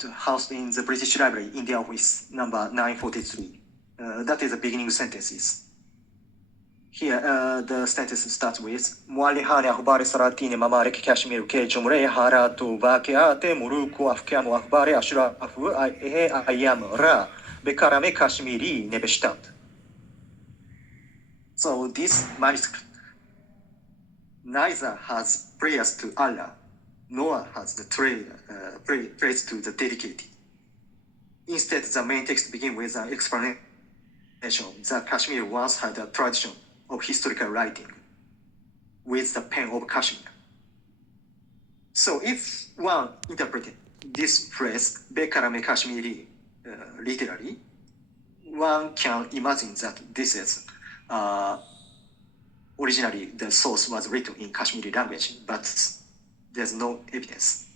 manuscript housed in the British Library, India Office number 943. That is the beginning sentences. Here, the sentence starts with Mu'allihane akhbari saratine mamarek Kashmir ke jumre haratu vakiate muruku afkamu akhbari ashrafu ayam ra bekarame Kashmiri nebeshtat. So this manuscript neither has prayers to Allah, nor has the praise to the dedicated. Instead, the main text begins with an explanation that Kashmir once had a tradition of historical writing with the pen of Kashmir. So if one interpreted this phrase, Bekarame Kashmiri, literally, one can imagine that this is originally the source was written in Kashmiri language, but there's no evidence.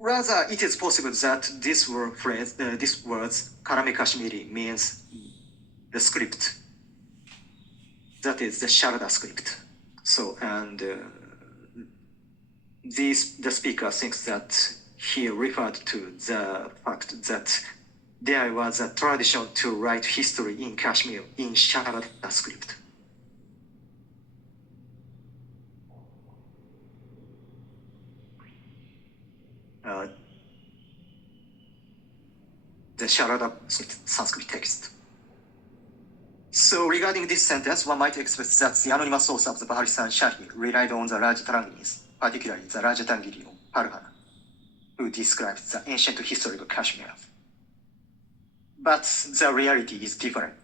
Rather, it is possible that this words, Karame Kashmiri, means the script. That is the Sharada script. So, and the speaker thinks that he referred to the fact that there was a tradition to write history in Kashmir in Sharada script. The Sharada Sanskrit text. So regarding this sentence, one might express that the anonymous source of the Bahāristān-i Shāhī relied on the Rajatarangis, particularly the Rajatangiri of Pargana, who described the ancient history of Kashmir. But the reality is different.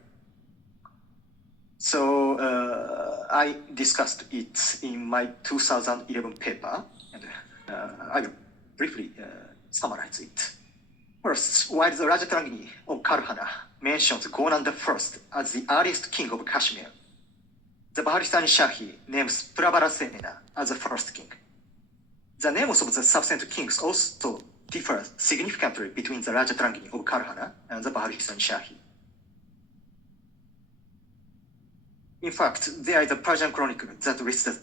So I discussed it in my 2011 paper, and I will briefly summarize it. First, while the Rajatarangini of Karhana mentions Gonan I as the earliest king of Kashmir, the Bahāristān-i Shāhī names Prabharasena as the first king. The names of the subsequent kings also differ significantly between the Rajatarangini of Karhana and the Bahāristān-i Shāhī. In fact, there is a Persian chronicle that lists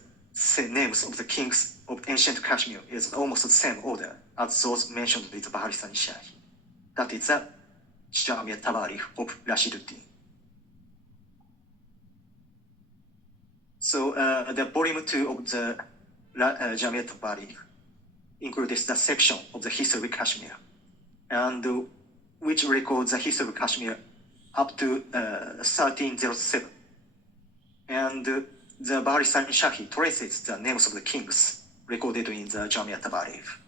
the names of the kings of ancient Kashmir is almost the same order as those mentioned with the Bahāristān-i Shāhī. That is the Jamia Tabarikh of Rashiduddin. So the volume 2 of the Jamia Tabarikh includes the section of the history of Kashmir, and which records the history of Kashmir up to 1307. And the Bahāristān-i Shāhī traces the names of the kings recorded in the Jamia Tabarikh.